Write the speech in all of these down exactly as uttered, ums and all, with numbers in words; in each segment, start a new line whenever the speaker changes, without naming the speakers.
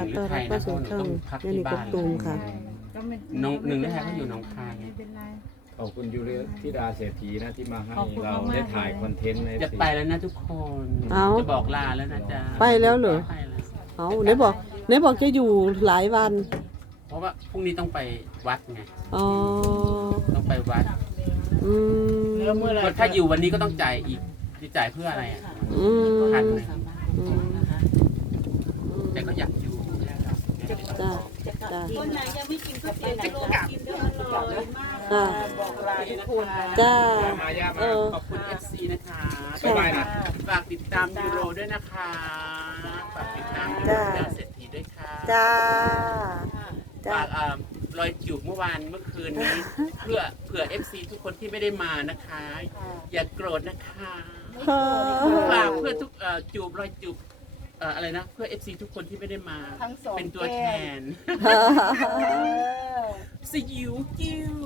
หรือไทยนะเพราะหนูต้องพักที่บ้าน
ตูมค่ะ
น้องหนึ่งนะคะเขาอยู่หนองคาย
ขอบคุณยูริธิดาเศรษฐีนะที่มาให้
ขอบคุณ
เรา
มากๆ
ได้ถ่ายคอนเทนต์ใน
จะไปแล้วนะทุกคน
เอ้า
จะบอกลาแล้วนะจ๊ะ
ไปแล้วเหรอ
ไปแล้ว
เอาไหนบอกไหนบอกจะอยู่หลายวัน
เพราะว่าพรุ่งนี้ต้องไปวัดไง
อ๋อ
ต้องไปวัด
อืม
แล้วเมื่อไหร
ก็ถ้าอยู่วันนี้ก็ต้องจ่ายอีกจะจ่ายเพื่ออะไรอ่ะ
อืม
พันหนึ่ง
อืม
แต่ก็อยากอยู่
จ้าจ้า
คนไหนยังไม่กินก๋วยเตี๋ยวจะลงกินด้วยอร่อยมาก
จ้า
บอกลาทุกคนนะ
จ้า
มาย่า
เอ
มา
อ
ขอบคุณ เอฟ ซี นะคะ
บ๊ายบายนะ
ฝากติดตามยูโรด้วยนะคะฝากติดตามยูโร
จ้า
เจ้าเศรษฐีด้วยค่ะ
จ้าจ้า
ฝากเอ่อรอยจูบเมื่อวานเมื่อคืนนี้ เพื่อเผื่อ เอฟ ซี ทุกคนที่ไม่ได้มานะคะ อย่าโกรธนะคะ
เออ
ฝากเพื่อทุกเอ่อจูบรอยจูบเอ่ออะไรนะเพื่อ เอฟ ซี ทุกคนที่ไม่ได้มา
ทั้งสอง
เป็นตัวแทน
เออ
สยิวกิ้ว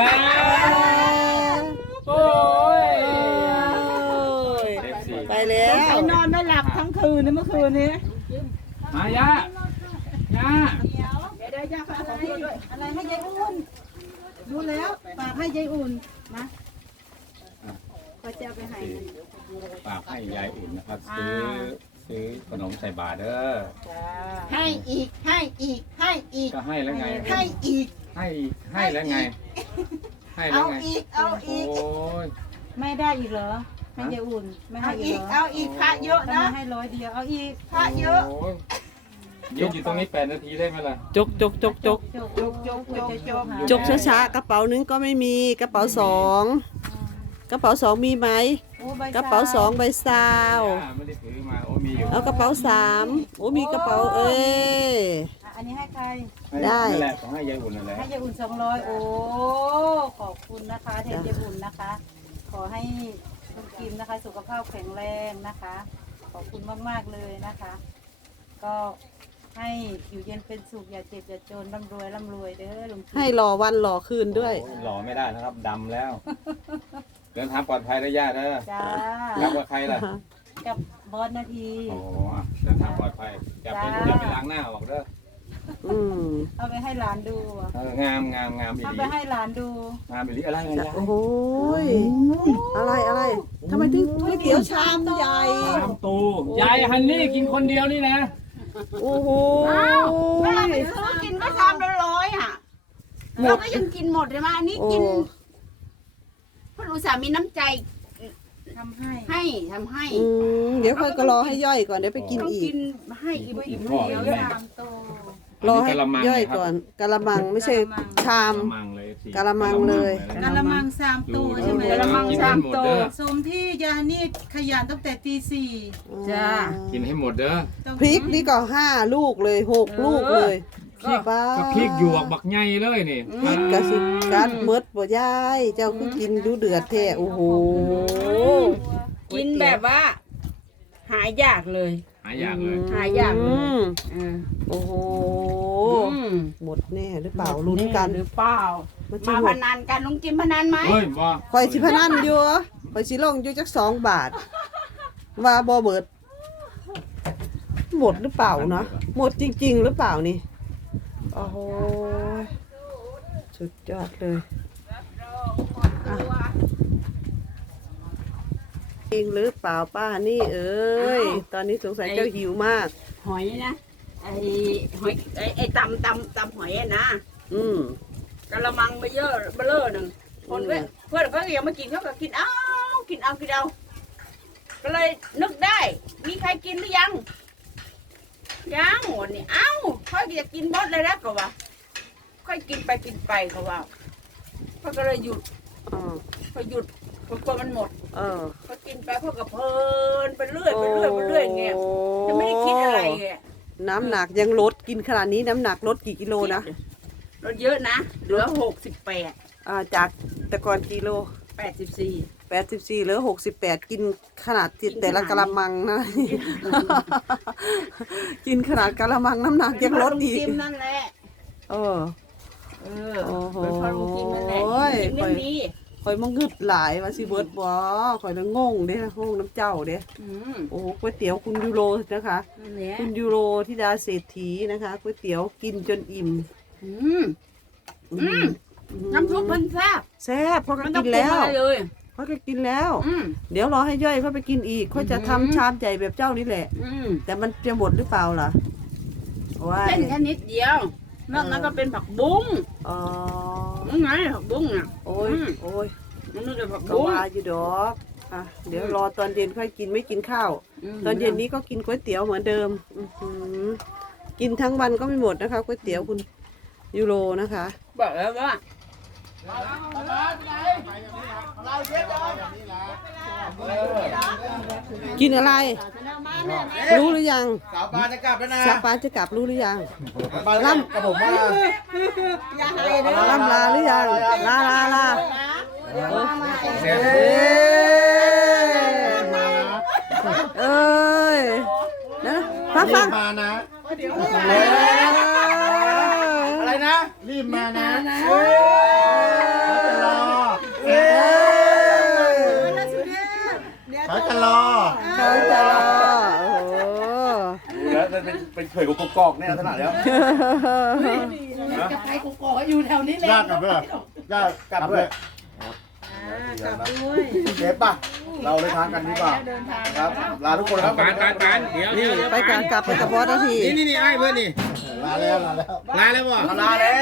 โอ้ย
ไปแล้ว
ไปนอนไม่หลับทั้งคืนนะเมื่อคืนนี้
มาย่าย่า
เดี๋ยวเดี๋ยวย่าฝากของพี่ด้วยอะไรให้ยายอุ่นรู้แล้วฝากให้ยายอุ่นนะก็จะเอาไปให้
ฝากให้ยายอุ่นนะครับซื้อซื้อขนมใส่บาตรเด้อ
ให้อีกให้อีกให้อีก
ก็ให้แล้วไง
ให้อีก
ให้ให้แล้วไง ให้แล้ว
เอา
ไง
อีกเอาอีก
โอ้ย
ไม่ได้อีกเหรอให้ยายอุ่นไม่
เอา
ให้
อี
อี
ก
กเหรอ
เอาอีกพระเยอะ
ถ้า
นะ
ไม่ให้ร้อยเดียวเอาอีก
พระเยอะ
โอ้ยยืนอยู่ตรงนี้แปดนาทีได้ไหมล่ะ
จกจกจกจก
จก
จกจกจกจก
จกช้าๆกระเป๋านึงก็ไม่มีกระเป๋าสองกระเป๋าสองมีไหม
โอ้ใบ
กระเป๋าสองใบซาว
ย่าไม่ได้ถือมาโอ้มีอยู่
เอากระเป๋าสามโอ้มีกระเป๋าเอ้ย
อ่ะอันนี้ให้ใคร
ได้
นั่นแหละของให้ยายอุ่นนั่นแหละ
ให้ยายอุ่นสองร้อยโอ้ขอบคุณนะคะแทนยายอุ่นนะคะ ขอให้คุณกิมนะคะ สุขภาพแข็งแรงนะคะ ขอบคุณมากๆเลยนะคะ ก็ให้อยู่เย็นเป็นสุขอย่าเจ็บอย่าจนร่ำรวยร่ำรวยเด้อลุงกิม
ให้รอวันรอคืนด้วย
โอ้หล่อไม่ได้นะครับดำแล้ว เดินทางปลอดภัยนะย่าเด้อ
จ้า
รับกับใครล่ะ
กับบอสนาที
โอ้เดินทางปลอดภัยอย่าไป
จ้า
อย่าไปล้างหน้าออกเด้อ
อืม
เอาไปให้หลานดูอ่ะ
เอองามงามงามอี
เอา
ห
ไป
ลี
ให้หลานดู
งามอีหลีอะไรอะไร
โอ้โหยอะไรอะไรทำไมถึงก๋วยเตี๋ยวชามใหญ่
ตามตูยายฮันนี่กินคนเดียวนี่นะ
โอ้โห
เวลาไปซื้อกินก็ชามละร้อยอ่ะเราก็ยังกินหมดเลยมาอันนี้
โอ้
กินเพราะอุตส่าห์มีน้ำใจ
ทำให้
ให้ทำให้
อืมเดี๋ยวค่อยก็รอให้ย่อยก่อนเดี๋ยวไปกิน
ต้อง
อี
กิ
ก
นให้อิ่มอิ่ม
พ่อ
เดียว
แม่
ตามโต
รอให้ย่อยก่อนกะละมังไม่ใช่ชาม
กะละมังเลยสิ
กะละมังเลย
กะละมังสามตัวใช่ไหม
กะละมังสามตัว
สมที่ยานี่ขยันตั้งแต่ตีสี่
จ้า
กินให้หมดเด้อ
ต้อง
พริกนี่ก็ห้าลูกเลยหกลูกเลยป้า
ก็พริกหยวกบักใหญ่เลยนี่
พริกกะสิกัดหมดบ่ยายเจ้าคือกินดูเดือดแท้โอ้โห
กินแบบว่า หายากเลย
หายากเลย
หายากเล
อื
ย
ม
เออ
โอ้โห
อืม
หมดแน่หรือเปล่าลุ้นกัน
หรือเปล่า
มันจะ
มา
หม
พ
ด
นันกันลุงกินพนันไหม
เฮ้ยบ่
คอยสิพนันอยู่คอยสิลงอยู่จักสองบาท ว่าบ่เบิด หมดหรือเปล่าเนาะหมดจริง ๆ หรือเปล่านี่โอ้โหสุดยอดเลยอ่ะจริงหรือเปล่าป้านี่เอ้ยตอนนี้สงสัยเจ้าหิวมาก
หอยนะไอ้หอยไอ้ไอ้ตำตำตำหอยอะนะ
อืม
กะละมังไปเยอะเบลอหนึ่งคนเพื่อนเพื่อนเขายังมากินเขาก็กินเอากินเอากินเอาก็เลยนึกได้ มีใครกินหรือยังยังหมดนี่เอ้าเขาจะกินหมดเลยแล้วก็ว่าค่อยกินไปกินไปเขาว่าเขาก็เลยหยุด
อ๋อ
พอหยุดพอกลัวมันหมด
เออ
พอกินไปพวกก็เพลินไปเรื่อยไปเรื่อยไปเรื่อยอย่างเงี้ยจะไม่ได้คิดอะไรไง
น้ำหนักยังลดกินขนาดนี้น้ำหนักลดกี่กิโลนะ
ลดเยอะนะเหลือหกสิบแปด
อ่าจากแต่ก่อนกิโล
แปดสิบสี่
แปดสิบสี่เหลือหกสิบแปดกินขนาดที่แต่ละกะละมังนะ กินขนาดกะละมังน้ำหนักยังลดอีก
กินนั่นแหละ
เออ
เออ
โอ้โห
เป็นพอลุงกินนั่นแหละ
โอ้ย
กินเรื่องนี้
คข่อยมางึดหลายว่าสิเบิดบ่ข่อยละงงเด้งงน้ำเจ้าเด้
อืม
โอ้ก๋วยเตี๋ยวคุณยูโรนะคะ
นั่นแหละ
คุณยูโรธิดาเศรษฐีนะคะก๋วยเตี๋ยวกินจนอิ่ม
อืม อืม น้ำซุปเพิ่นแซ่บ
แซ่บเพราะก็
มันต้อ
กิ
ง
น
ปรุง
แล้ว
อะไรเลย
เขาก็กินแล้ว
อืม
เดี๋ยวรอให้ย่อยเขาไปกินอีกเขาจะ
อื
ทำ
ม
ชามใหญ่แบบเจ้านี่แหละ
อืม
แต่มันจะหมดหรือเปล่าล่ะว่า
เส้นแค่นิดเดียวนอกนั้นก็เป็นผักบุ้ง
อ๋อ
นั่นไงผักบุ้งน่ะ
โอ้ย
อืม
โอ้ย
มันนึกถึงผัก
ก็
บุ้ง
ว่าอยู่ดอกอ่ะเดี๋ยวรอตอนเย็นค่อยกินไม่กินข้าว
ม
ตอนเย็นนี้ก็กินก๋วยเตี๋ยวเหมือนเดิมอื้อหือกินทั้งวันก็ไม่หมดนะคะก๋วยเตี๋ยวคุณยูโรนะคะ
บอกแล้วว่า
กินอะไร รู้หรือยัง
สาวปานจะกลับแล้วนะ
สาปานจะกลับรู้หรือยัง
ปานล่ำกับผมว่า
ล่ำลาหรือยังลาลาลาเอ้ยนะฟังฟัง
มานะอะไรนะ รีบมานะเออรอเขาจะรอ
เขาจะรอโอ้โห
ดูแล้วมันเป็นเป็นเขยกับกอกๆแน่ขนาดแล้ว
ใครกูขออยู่แถวนี้เลย
ญาติกลับด้วยญาติกลับด้วยกลับด้วยเจ็บป่ะ เราเลยทางกันดีกว่าครับ ลาทุกคนครับ
ปานปานปานเดี๋ยวเดี๋ยวเดี๋ยว
ไปกันกลับไปกับบอสนาที
นี่นี่นี่ไอ้เพื่อนนี่
ลาแล้วลาแล้ว
ลาแล้วบ่
ลาแล้ว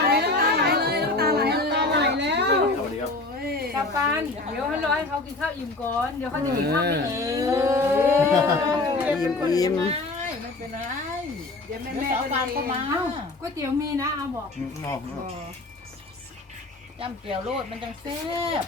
สวัสดีครับ
กลับบ้านเดี๋ยวให้รอให้เขากินข้าวอิ่มก่อน เดี๋ยวเขาจะกินข้าวไม่อิ่ม
ยิ้มยิ้ม
เดี๋ยวแม่แม่สาวปานก็มาก๋วยเตี๋ยวมีนะเอาบอก
จำเกี่ยวโลดมันจังแซ่บ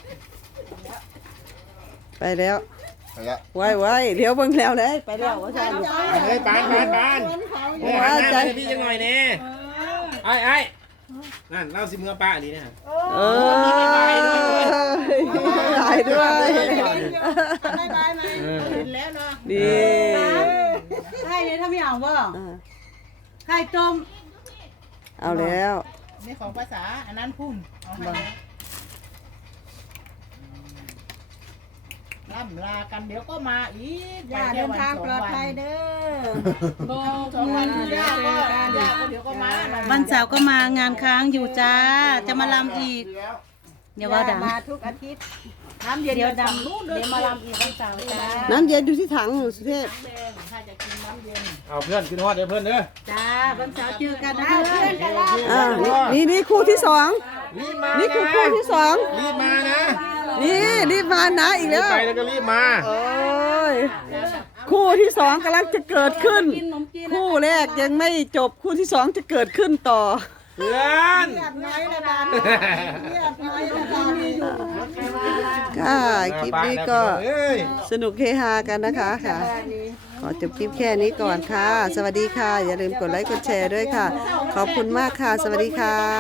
ไปแล้ว
ไปแล้ว
ไว้ไว้เดี๋ยวเบิ่งแล้วเลยไปแล้วว่าใช่
เฮ้ยปานปานปานเฮ้ยหันหน้าไปพี่จังหน่อยแน่ไอ้ไอ้นั่นเล่าสิเมื่อป้าดีนะ
เออถ่ายด้วย
เห็นแล้วเนาะ
ดี
ไข่เนี่ยถ้าไม่เอาว่า
อ่า
ไข่ต้ม
เอาแล้ว
นี่ของภาษาอันนั้นพุ่มเอาให้ล่ำลากันเดี๋ยวก็มาอีก
อย่าเดินทางปลอดภัยเด้อ
สองวันยาก็ยาก็เดี๋ยวก็มา
วันเสาร์ก็มางานค้างอยู่จ้า จะมาลำอีก เดี๋ยวว่าดัง
มาทุกอาทิตย์
น้ำเย็น
เดี๋ยวด
นู่น
ำ
เดี๋
เดี๋
ย
ยว ว
มา
มา
ล
ลำอีกวันเสาร์จ้า
น้ำเย็นอยู่ที่ถังสุเทพ
ำแดงถ้าจะกินน้ำเย็น
เอาเพื่อนขึ้นฮอดเดี๋ยวเพื่อนเด้อ
จ้า วันเสาร์เจอกันนะ
เพื่อนกันละ
อ่านี่นี่คู่ที่สอง
รีบมา
นี่คือคู่ที่สอง
รีบมานะ
นี่รีบมานะอีกแล้ว
ไปแล้วก็รีบมา
โอ้ยคู่ที่สองกำลังจะเกิดขึ้น คู่แรกยังไม่จบคู่ที่สองจะเกิดขึ้นต่อ
เพื่อน
น้อยละบานเรียบน้อยละบาน
ค่ะคลิปนี้ก็
เอ้ย
สนุกเฮฮากันนะคะค่ะ ขอจบคลิปแค่นี้ก่อนค่ะ สวัสดีค่ะ อย่าลืมกดไลค์กดแชร์ด้วยค่ะ ขอบคุณมากค่ะ สวัสดีค่ะ